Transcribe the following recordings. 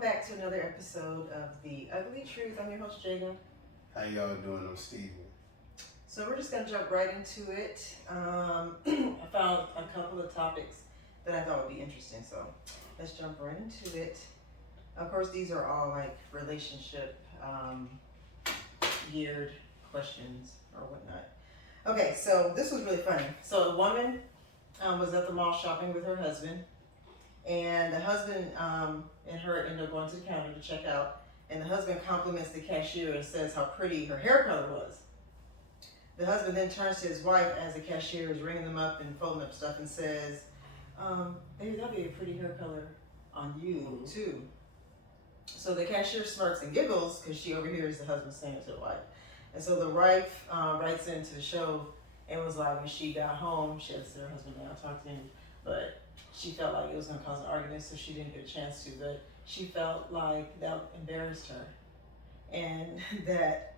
back to another episode of The Ugly Truth. I'm your host, Jada. How y'all doing? I'm Steven. So we're just going to jump right into it. I found a couple of topics that I thought would be interesting, so let's jump right into it. Of course, these are all like relationship geared questions or whatnot. Okay, so this was really funny. So a woman was at the mall shopping with her husband, and the husband and her end up going to the counter to check out, and the husband compliments the cashier and says how pretty her hair color was. The husband then turns to his wife as the cashier is ringing them up and folding up stuff and says, baby, that'd be a pretty hair color on you too. So the cashier smirks and giggles because she overhears the husband saying it to the wife. And so the wife writes into the show and was like, when she got home, she had to sit her husband down, talk to him, but she felt like it was going to cause an argument, so she didn't get a chance to. But she felt like that embarrassed her, and that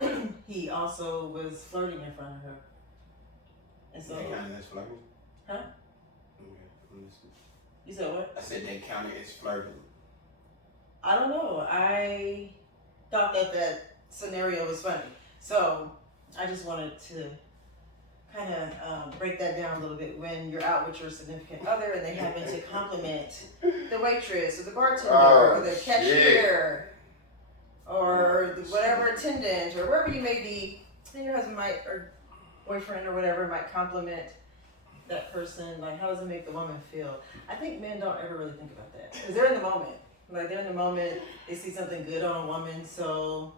he also was flirting in front of her. And so, that counted as flirting? Huh? Okay, I'm listening. You said what? I said that counted as flirting. I don't know. I thought that scenario was funny. So I just wanted to kind of break that down a little bit. When you're out with your significant other and they happen to compliment the waitress or the bartender or the cashier or the whatever attendant or wherever you may be, and your husband might or boyfriend or whatever might compliment that person. Like, how does it make the woman feel? I think men don't ever really think about that because they're in the moment. Like, they're in the moment, they see something good on a woman, so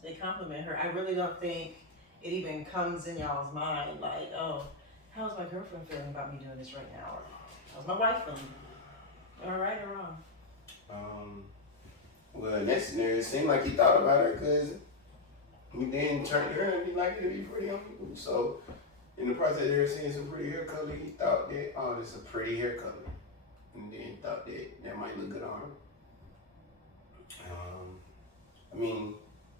they compliment her. I really don't think it even comes in y'all's mind, like, oh, how's my girlfriend feeling about me doing this right now? Or how's my wife feeling? Am I right or wrong? Well, in that scenario, it seemed like he thought about her because he then turned to her and he liked it to be pretty on people. So, in the process of her seeing some pretty hair color, he thought that, oh, this is a pretty hair color. And then thought that might look good on her. I mean,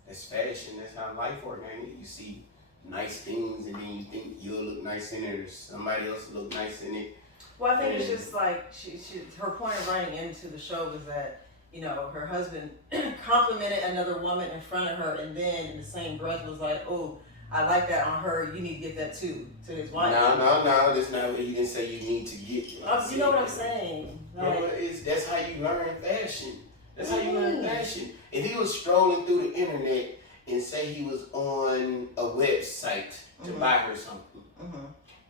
it's fashion. That's how life works, ain't it? You see nice things, and then you think you'll look nice in it, or somebody else will look nice in it. Well, I think it's just like her point of writing into the show was that, you know, her husband complimented another woman in front of her, and then in the same breath was like, "Oh, I like that on her. You need to get that too," to his wife. No. That's not what he didn't say. You need to get. You know what I'm saying? Like, no, that's how you learn fashion. That's how you learn fashion. If he was strolling through the internet and say he was on a website to buy her something,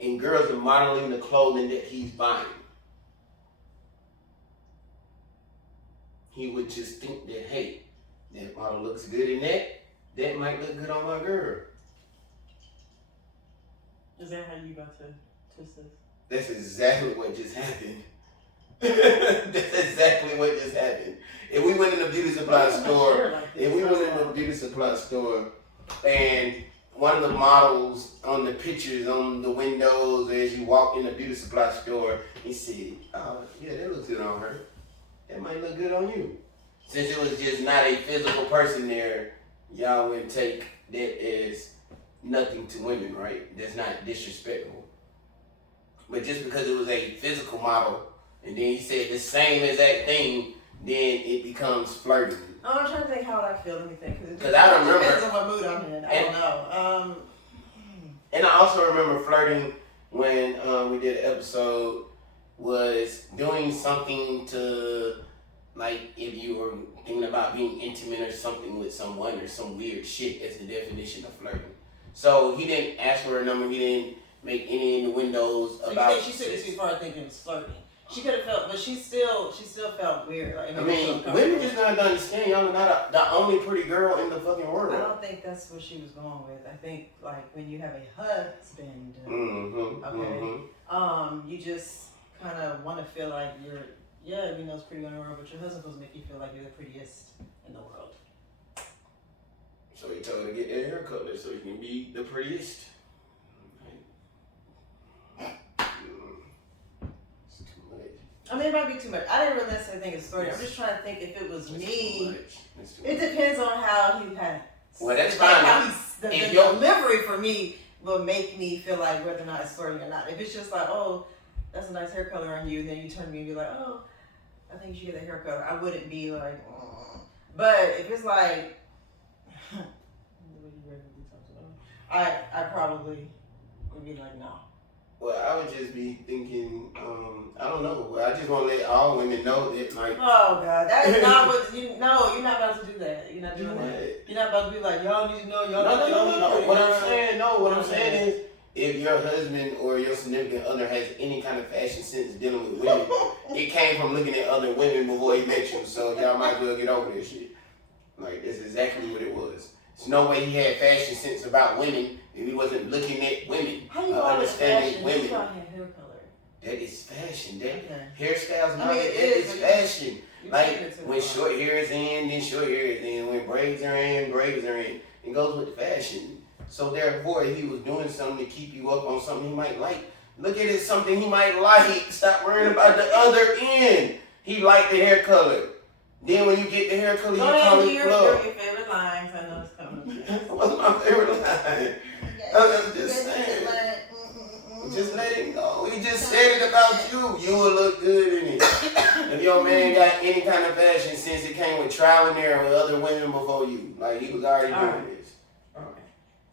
and girls are modeling the clothing that he's buying, he would just think that, hey, that model looks good in that might look good on my girl. Is that how you about to twist this? That's exactly what just happened. That's exactly what just happened. If we went in a beauty supply store, and one of the models on the pictures on the windows as you walk in the beauty supply store, he said, "Oh, yeah, that looks good on her. That might look good on you." Since it was just not a physical person there, y'all wouldn't take that as nothing to women, right? That's not disrespectful. But just because it was a physical model, and then he said the same exact thing, then it becomes flirting. I'm trying to think how I feel. Let me think. Because I remember. It depends on what mood I'm in. I don't know. And I also remember flirting when we did an episode, was doing something to, like, if you were thinking about being intimate or something with someone or some weird shit, as the definition of flirting. So he didn't ask for her number. He didn't make any innuendos about. So she took it too far thinking it was flirting. She could have felt, but she still felt weird. Like, I mean, women just not understand. Y'all are not the only pretty girl in the fucking world. I don't think that's what she was going with. I think, like, when you have a husband, you just kind of want to feel like you're, you know, it's pretty in the world, but your husband's supposed to make you feel like you're the prettiest in the world. So he told her to get that hair color so he can be the prettiest. I mean, it might be too much. I didn't really necessarily think it's flirting. I'm just trying to think if it was me. It depends on how he had. Well, that's fine. The delivery for me will make me feel like whether or not it's flirting or not. If it's just like, oh, that's a nice hair color on you, and then you turn to me and be like, oh, I think you should get that hair color. I wouldn't be like, oh. But if it's like, I probably would be like, no. Well, I would just be thinking, I don't know. I just want to let all women know that, like. Oh God, that is not what you. No, you're not about to do that. You're not doing that. You're not about to be like, y'all need to know. Y'all No. What I'm saying is, if your husband or your significant other has any kind of fashion sense dealing with women, it came from looking at other women before he met you. So y'all might as well get over this shit. Like, that's exactly what it was. There's no way he had fashion sense about women if he wasn't looking at women. How you understanding women? That's why hair color. That is fashion. That okay. Hairstyles, that is fashion. Like, when short hair is in, then short hair is in. When braids are in, braids are in. It goes with the fashion. So therefore, he was doing something to keep you up on something he might like. Look at it, something he might like. Stop worrying about the other end. He liked the hair color. Then when you get the hair color, you call it love. Your favorite lines. I know it's coming. What's my favorite line? I'm just saying. Just let it go. He just said it about you. You will look good in it. If your man got any kind of fashion sense, it came with trial and error with other women before you. Like, he was already doing this.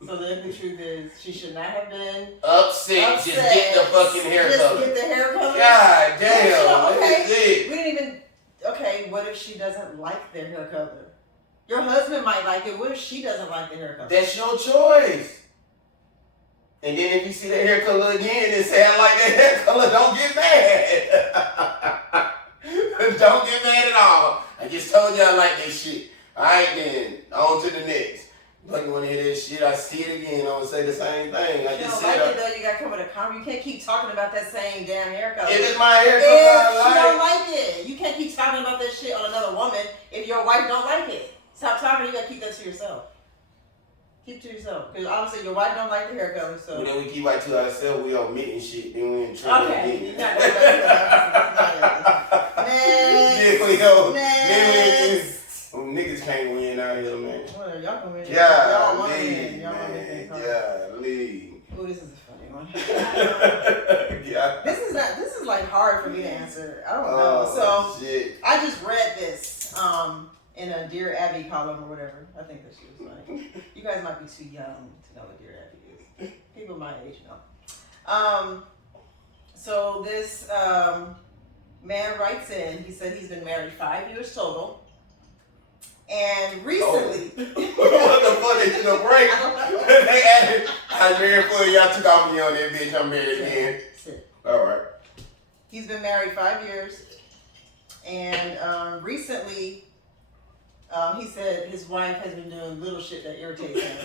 So the truth is, she should not have been upset. Just get the fucking hair color. Just get the hair color. God damn. So, okay. That is it. We didn't even. Okay, what if she doesn't like their hair color? Your husband might like it. What if she doesn't like the hair color? That's your choice. And then if you see that hair color again and say I like that hair color, don't get mad. Don't get mad at all. I just told you I like that shit. Alright then, on to the next. But you want to hear that shit, I see it again, I'm going to say the same thing. I just said like it though, you got to come with a comment. You can't keep talking about that same damn hair color. If it's my hair color, I like it. If you don't like it, you can't keep talking about that shit on another woman if your wife don't like it. Stop talking, you got to keep that to yourself. Keep to yourself. Because obviously your wife don't like the hair color, so. Well, then we keep right to ourselves, we omitting shit, then we ain't trying to okay, you're not going to do that. Next. Niggas can't win out here, man. Well, y'all can win. Y'all want to win. Y'all want to win. Yeah, Ooh, this is a funny one. Yeah. This is like hard for me to answer. I don't know. So shit. I just read this in a Dear Abby column or whatever. I think that shit was funny. You guys might be too young to know what Dear Abby is. People my age know. So this man writes in. He said he's been married 5 years total. And recently, what the fuck they took a break? They added, I'm married for you. Y'all took off me on that bitch. I'm married again. All right. He's been married 5 years, and recently, he said his wife has been doing little shit that irritates him.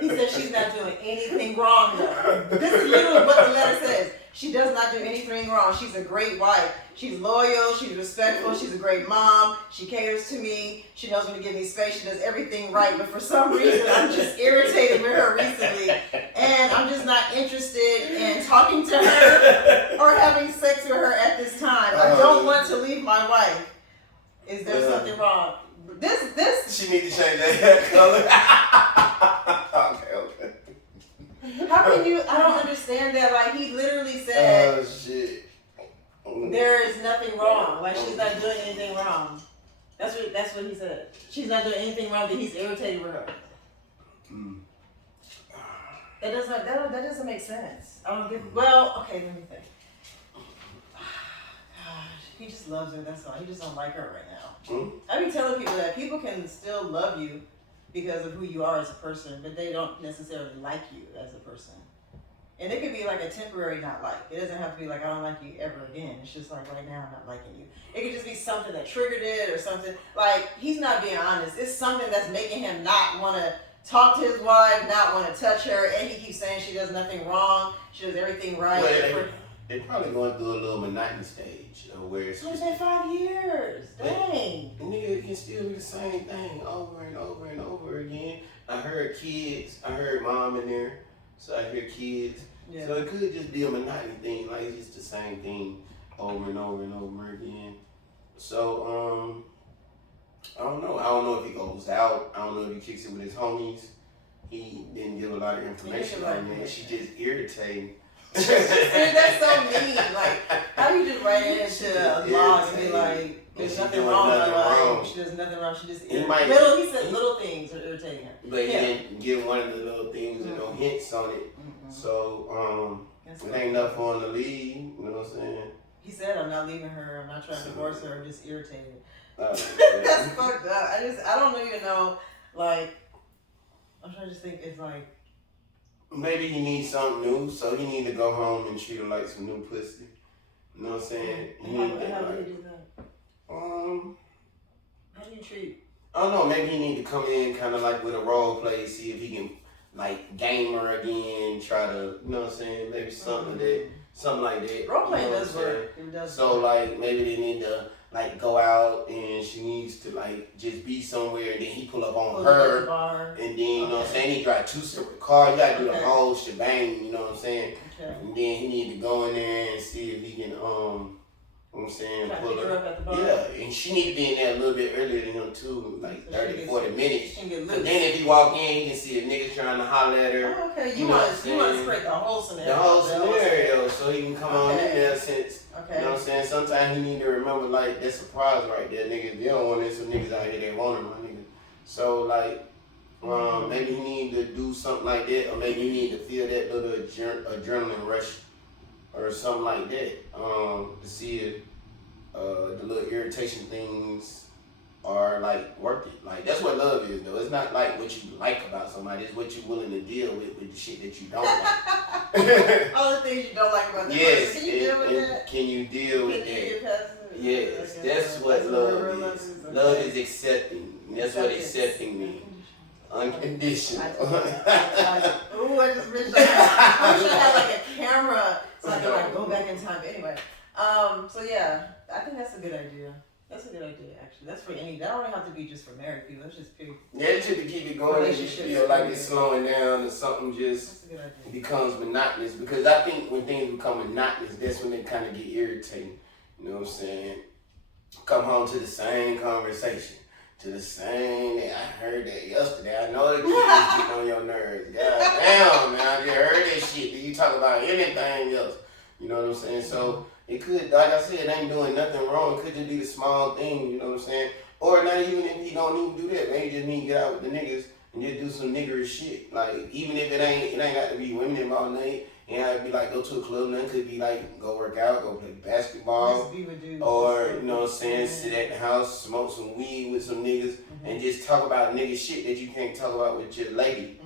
He said she's not doing anything wrong though. This is literally what the letter says. She does not do anything wrong. She's a great wife. She's loyal. She's respectful. She's a great mom. She caters to me. She knows when to give me space. She does everything right. But for some reason, I'm just irritated with her recently. And I'm just not interested in talking to her or having sex with her at this time. I don't want to leave my wife. Is there something wrong? This. She needs to change that hair color. Okay. How can you? I don't understand that. Like he literally said, "Oh shit, there is nothing wrong. Like she's not doing anything wrong." That's what he said. She's not doing anything wrong. That he's irritated with her. That doesn't make sense. I don't get. Well, okay, let me think. Gosh, he just loves her. That's all. He just don't like her right now. I be telling people that people can still love you because of who you are as a person, but they don't necessarily like you as a person. And it could be like a temporary not like. It doesn't have to be like, I don't like you ever again. It's just like, right now, I'm not liking you. It could just be something that triggered it or something. Like, he's not being honest. It's something that's making him not want to talk to his wife, not want to touch her, and he keeps saying she does nothing wrong. She does everything right. Well, they're probably going through a little monotony stage where it's just been 5 years. Dang. The nigga can still do the same thing over and over and over again. I heard kids. I heard mom in there. So I hear kids. Yeah. So it could just be a monotony thing. Like it's just the same thing over and over and over again. So, I don't know. I don't know if he goes out. I don't know if he kicks it with his homies. He didn't give a lot of information on that. She just irritating. That's so mean. Like, how do you just write it into a blog and be like, there's nothing wrong with her? she does nothing wrong. She just he said little things are irritating her. But he didn't give one of the little things and no hints on it. So it ain't enough for him to leave. You know what I'm saying? He said, "I'm not leaving her. I'm not trying to divorce her. I'm just irritated." That's fucked up. I don't even know. Like, I'm trying to just think. It's like maybe he needs something new, so he need to go home and treat her like some new pussy. You know what I'm saying? How do you do that? How do you treat? I don't know. Maybe he need to come in kind of like with a role play, see if he can like game her again. Try to, you know what I'm saying? Maybe something like that. Role play does work. It does. So like maybe they need to like go out and she needs to like just be somewhere and then he pull up on her and then you know what I'm saying, he drive 2 separate cars. You gotta do the whole shebang, you know what I'm saying? Okay. And then he need to go in there and see if he can you know what I'm saying, pull her up at the bar. Yeah, and she need to be in there a little bit earlier than him too, like 30-40 minutes. Cause then if he walk in, he can see a nigga trying to holler at her. Oh, okay, you want to spread the whole scenario. The whole scenario, so he can come on in there since. Okay. You know what I'm saying? Sometimes he need to remember like that surprise right there, niggas. They don't want it, some niggas out here they want him, my nigga. So like, maybe he need to do something like that, or maybe he need to feel that little adrenaline rush, or something like that, to see if the little irritation things are like worth it. Like that's what love is, though. It's not like what you like about somebody; it's what you're willing to deal with the shit that you don't like. All the things you don't like about the person. Can you deal with that? Can you deal with that? Yes, that's what love is. Love is accepting. That's what accepting means. Unconditional. Ooh, I just wish I had like a camera so I could like go back in time. But anyway, so yeah, I think that's a good idea. That's a good idea, actually. That's for any. That don't have to be just for married people. That's just period. Yeah, it's just to keep it going. And you feel like it's slowing down, or something just becomes monotonous. Because I think when things become monotonous, that's when they kind of get irritating. You know what I'm saying? Come home to the same conversation, to the same. I heard that yesterday. I know the kids getting on your nerves. God damn, man! I just heard that shit. Do you talk about anything else? You know what I'm saying? So. It could, like I said, it ain't doing nothing wrong. It could just be the small thing, you know what I'm saying? Or not even if he don't even do that. Maybe just need to get out with the niggas and just do some niggerish shit. Like, even if it ain't got to be women involved in it. It ain't got to be like go to a club. It could be like go work out, go play basketball. Or, you know what I'm saying, sit at the house, smoke some weed with some niggas, and just talk about nigga shit that you can't talk about with your lady.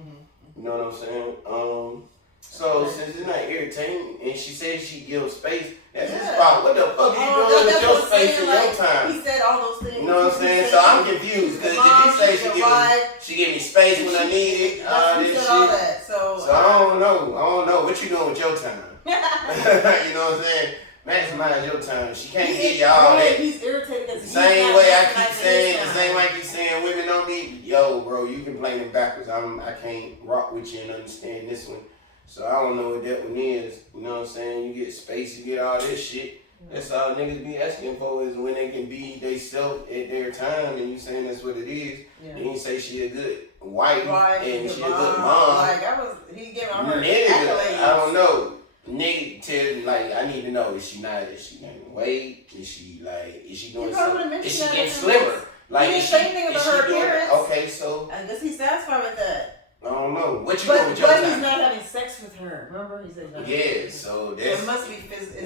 You know what I'm saying? So since it's not irritating, and she said she gives space, that's his fault. What the fuck are you doing with your space and your time? He said all those things. You know what I'm saying? So I'm confused because if you say she give me space when I need it, this shit. All that. So I don't know. What you doing with your time? You know what I'm saying? Maximize your time. She can't give you all that. He's irritated because the same way I keep saying women don't need. Yo, bro, you complaining backwards. I can't rock with you and understand this one. So I don't know what that one is. You know what I'm saying? You get space, you get all this shit. That's all niggas be asking for is when they can be they self at their time, and you saying that's what it is. Yeah. And you say she a good wife and she a good mom. Like he gave her accolades. I don't know. Nigga tell like I need to know is she gaining weight? Is she doing something? Is she getting slimmer? Like he didn't say anything about her appearance. Okay, so I guess he's satisfied with that. I don't know. What you doing with your time? But he's not having sex with her. Remember? He said so that's... it must be physical.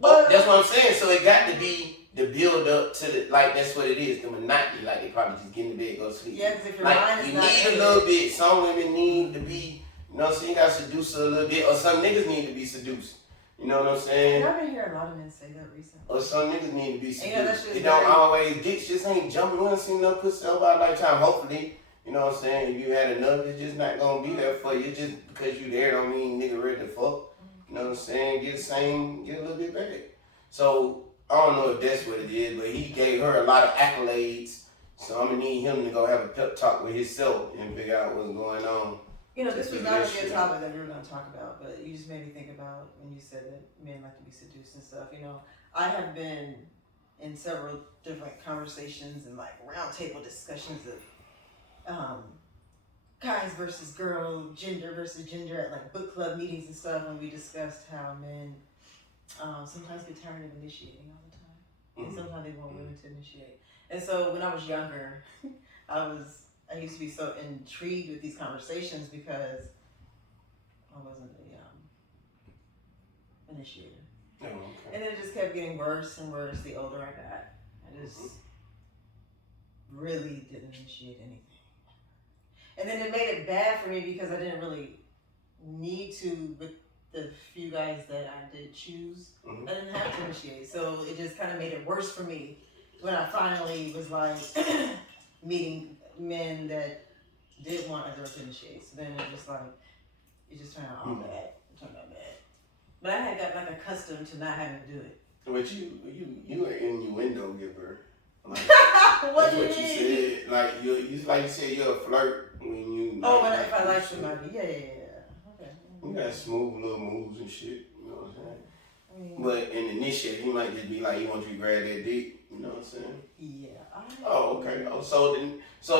That's what I'm saying. So it got to be the build up to the... Like, that's what it is. The monotony. Like, they probably just get in the bed go to sleep. Yeah, because if your mind is not... You need a little bit. Some women need to be... You know what I'm saying? You got to seduce her a little bit. Or some niggas need to be seduced. You know what I'm saying? I've been hearing a lot of men say that recently. Or some niggas need to be seduced. It don't always... Dicks just ain't jumping. We don't see no pussy over our lifetime. Hopefully... You know what I'm saying? If you had enough, it's just not gonna be there for you. Just because you there don't mean nigga ready to fuck. You know what I'm saying? Get a little bit back. So I don't know if that's what it is, but he gave her a lot of accolades. So I'm gonna need him to go have a pep talk with himself and figure out what's going on. You know, this was not gonna be a topic that we were gonna talk about, but you just made me think about when you said that men like to be seduced and stuff. You know, I have been in several different conversations and like round table discussions of guys versus girl, gender versus gender at like book club meetings and stuff, and we discussed how men sometimes get tired of initiating all the time, and sometimes they want women to initiate. And so when I was younger, I used to be so intrigued with these conversations because I wasn't a initiator. Oh, okay. And it just kept getting worse and worse the older I got. I just really didn't initiate anything. And then it made it bad for me because I didn't really need to with the few guys that I did choose. Mm-hmm. I didn't have to initiate. So it just kind of made it worse for me when I finally was like meeting men that did want a girl to initiate. So then it just turned out all bad. It turned out bad. But I had got like accustomed to not having to do it. But you an innuendo giver. Like, what that's do what you said. Like you like you said, you're a flirt when you. If I like somebody, yeah. Okay. You got smooth little moves and shit. You know what I'm saying? I mean, but in the initiate, he might just be like, he wants you to grab that dick. You know what I'm saying? Yeah. Oh, okay. Oh, so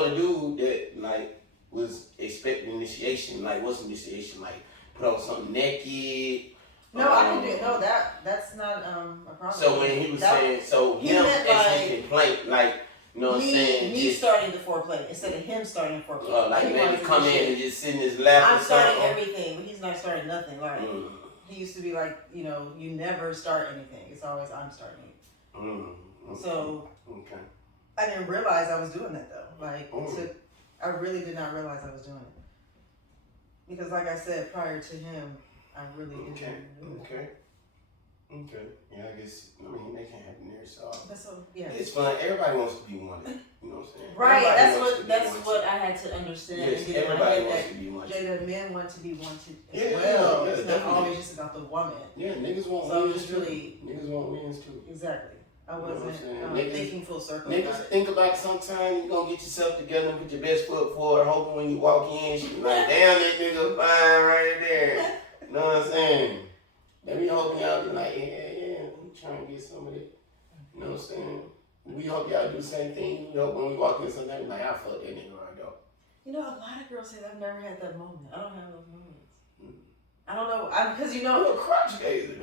the dude that like was expecting initiation, like what's initiation like? Put on something naked. No, I can do it. No, that's not a problem. So when he was saying, so him as his complaint, like, you know what I'm saying? Me starting the foreplay instead of him starting the foreplay. Like maybe come in and just sit in his lap. I'm starting everything, but he's not starting nothing. Like he used to be like, you never start anything. It's always I'm starting it. Okay. So I didn't realize I was doing that though. Like I really did not realize I was doing it because, like I said, prior to him, I really didn't. Okay. Yeah, I guess. I mean, they can't happen there, so. Yeah. It's fun. Everybody wants to be wanted. You know what I'm saying? Right. Everybody That's what I had to understand. Yes, and everybody wants to be wanted. Jada, men want to be wanted as well. Yeah, it's definitely. not always just about the woman. Yeah, niggas want so wins too. Really, niggas want wins too. Exactly. I wasn't thinking full circle. Niggas think about sometime you gonna get yourself together and put your best foot forward, hoping when you walk in, she be like, damn, that nigga fine right there. You know what I'm saying? They be hoping y'all be like, yeah, I'm trying to get some of it. You know what I'm saying? We hope y'all do the same thing. We hope when we walk in sometimes, like, I fuck that nigga right though. A lot of girls say I've never had that moment. I don't have those moments. I don't know. Because you're a crotch gazer.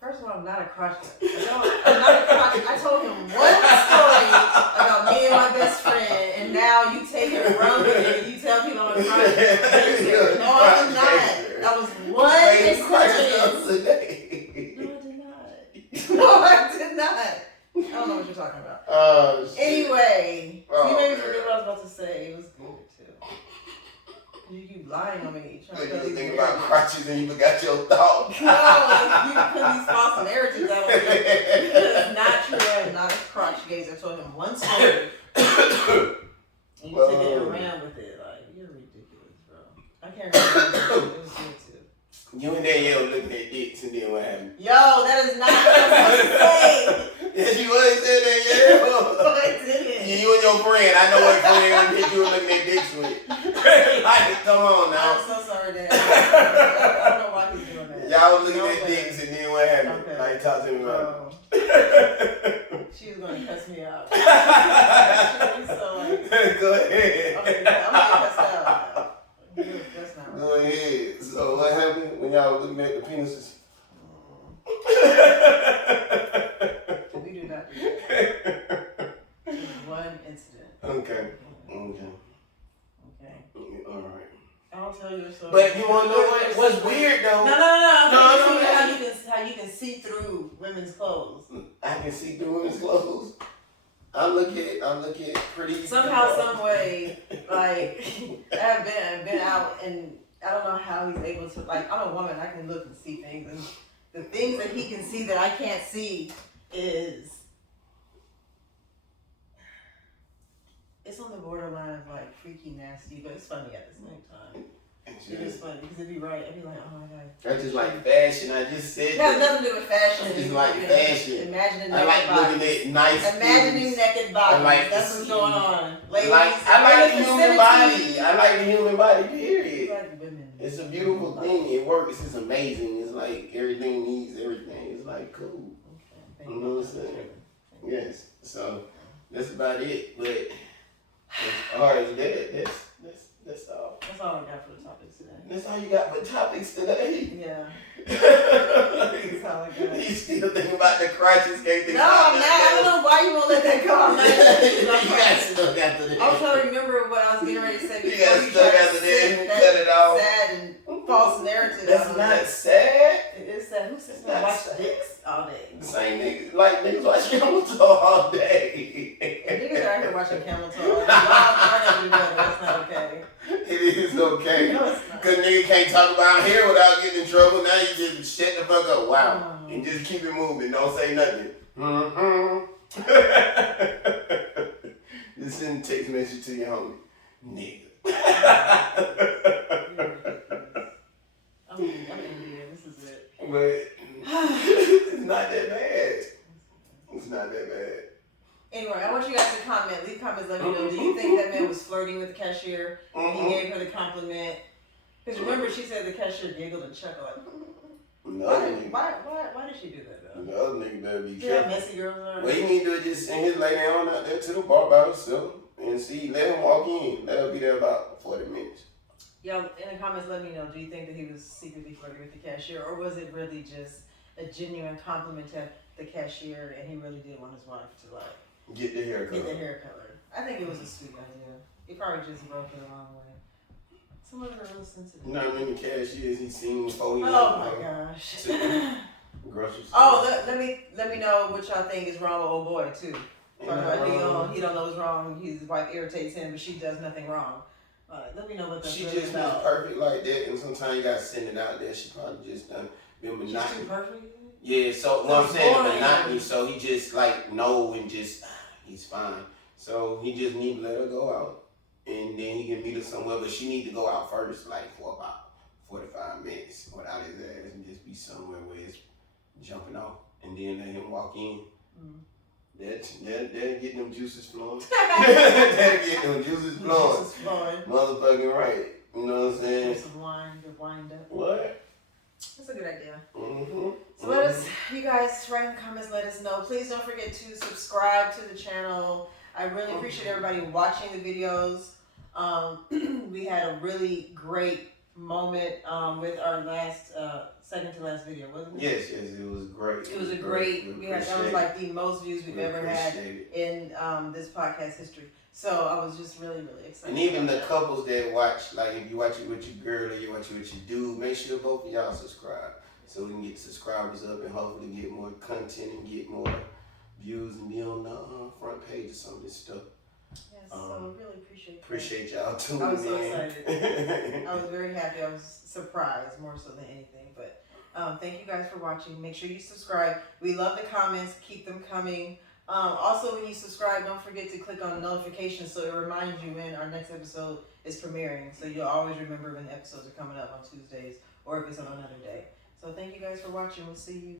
First of all, I'm not a crotch gazer. I'm not a crotch. I told him one story about me and my best friend, and now you take it and run with it, and you tell people I'm a crotch gazer. No, I'm not. That was one instance. No, I did not. I don't know what you're talking about. Anyway, you made me forget what I was about to say. It was good too. You keep lying on me. You think about crotches and you forgot your thought. No, you put these false narratives out on me. It's not true. I'm not a crotch gazer. I told him one story. And you took it and ran with it. Like, you're ridiculous, bro. I can't remember. It was good too. You and Danielle looking at dicks and then what happened? Yo, that is not what I'm supposed to say. Yes, you was said that, yeah. No, I didn't. You and your friend. I know what friend you were looking at dicks with. Like, come on now. I'm so sorry, Dad. I don't know why he's doing that. Y'all was looking at dicks and then what happened? Okay. Like, talk to me about it. She was going to cuss me out. Go ahead. Okay, I'm going to get cussed out. That's not right. Go ahead. So what happened when y'all was looking at the penises? We do not do that. Just one incident. Okay. All right. I'll tell you a story. But you want to know what's weird though? No. How you can see through women's clothes. I can see through women's clothes. I look at pretty. Somehow, some way, like I've been out, and I don't know how he's able to. Like, I'm a woman, I can look and see things, and the things that he can see that I can't see is. It's on the borderline of like freaky nasty, but it's funny at the same time. It is funny because it'd be right. I'd be like, oh my god. That's just like fashion. I just said. It has nothing to do with fashion. It's like fashion. Imagining naked I like bodies. looking at nice Imagining things. naked bodies. Like that's what's going on. Ladies, I like the human body. I like the human body. Period. Like women. It's a beautiful thing. It works. It's amazing. It's like everything needs everything. It's like cool. Okay. You know what I'm saying? Yes. So that's about it. But as far as that, That's all. That's all I got for the topics today. That's all you got for topics today? Yeah. That's all I got. You still thinking about the crotches? Can't think No, about I'm not. I don't know why you won't let that go. I'm not. You got stuck after that. I was trying to remember what I was getting ready to say. You got stuck after that and cut it off. Sad and false narrative. That's not sad. It is sad. Who says Not watch sad. dicks all day? The same niggas, like niggas watch Camel Toe all day. And niggas are out here watching Camel Toe. Y'all gotta do better. That's not okay. It is okay. No, it's not. Cause nigga can't talk about hair without getting in trouble. Now you just shut the fuck up. Wow. And just keep it moving. Don't say nothing. Just send a text message to your homie. Nigga. I'm Indian. This is it. But it's not that bad. It's not that bad. Anyway, I want you guys to comment. Leave comments. Let me know. Do you think that man was flirting with the cashier? And he gave her the compliment. Because remember, she said the cashier giggled and chuckled. Like, why did she do that though? The other nigga better be See how careful. messy girls are? What he need to do is just send his lady on out there to the bar by herself and see, let him walk in. Let her be there about 40 minutes. Y'all, in the comments, let me know. Do you think that he was secretly flirting with the cashier? Or was it really just a genuine compliment to the cashier and he really did want his wife to like Get the hair get color. the hair color? I think it was a sweet idea. He probably just broke it the wrong way. Some women are really sensitive. You know how many cashiers he seen before he Oh went my gosh. to the grocery store? Oh, let me know what y'all think is wrong with old boy too. He don't know what's wrong. His wife irritates him, but she does nothing wrong. Let me know what that's She really just about. been perfect like that, and sometimes you gotta send it out there. She probably just done been She's monotony. too perfect. Yeah, so So what I'm it's saying, the boring. monotony. So he just like know and just he's fine. So he just need to let her go out, and then he can meet her somewhere. But she need to go out first, like for about 45 minutes without his ass, and just be somewhere where it's jumping off, and then let him walk in. That'll get them juices flowing. That'll get them juices flowing. Jesus flowing. Motherfucking right. You know what I'm saying? Some wine, get wined up. What? That's a good idea. Mm-hmm. So let us, you guys, write in the comments, let us know. Please don't forget to subscribe to the channel. I really appreciate everybody watching the videos. We had a really great moment with our last, second to last video, wasn't it? Yes, it was great. It was a great, that was like the most views we've ever had in this podcast history. So I was just really, really excited. And even the couples that watch, like if you watch it with your girl or you watch it with your dude, make sure both of y'all subscribe. So we can get subscribers up and hopefully get more content and get more views and be on the front page of some of this stuff. Yes, so really appreciate that. Appreciate y'all tuning in. I was so excited. I was very happy. I was surprised more so than anything. But thank you guys for watching. Make sure you subscribe. We love the comments. Keep them coming. Also, when you subscribe, don't forget to click on notifications so it reminds you when our next episode is premiering. So you'll always remember when the episodes are coming up on Tuesdays or if it's on another day. So thank you guys for watching. We'll see you.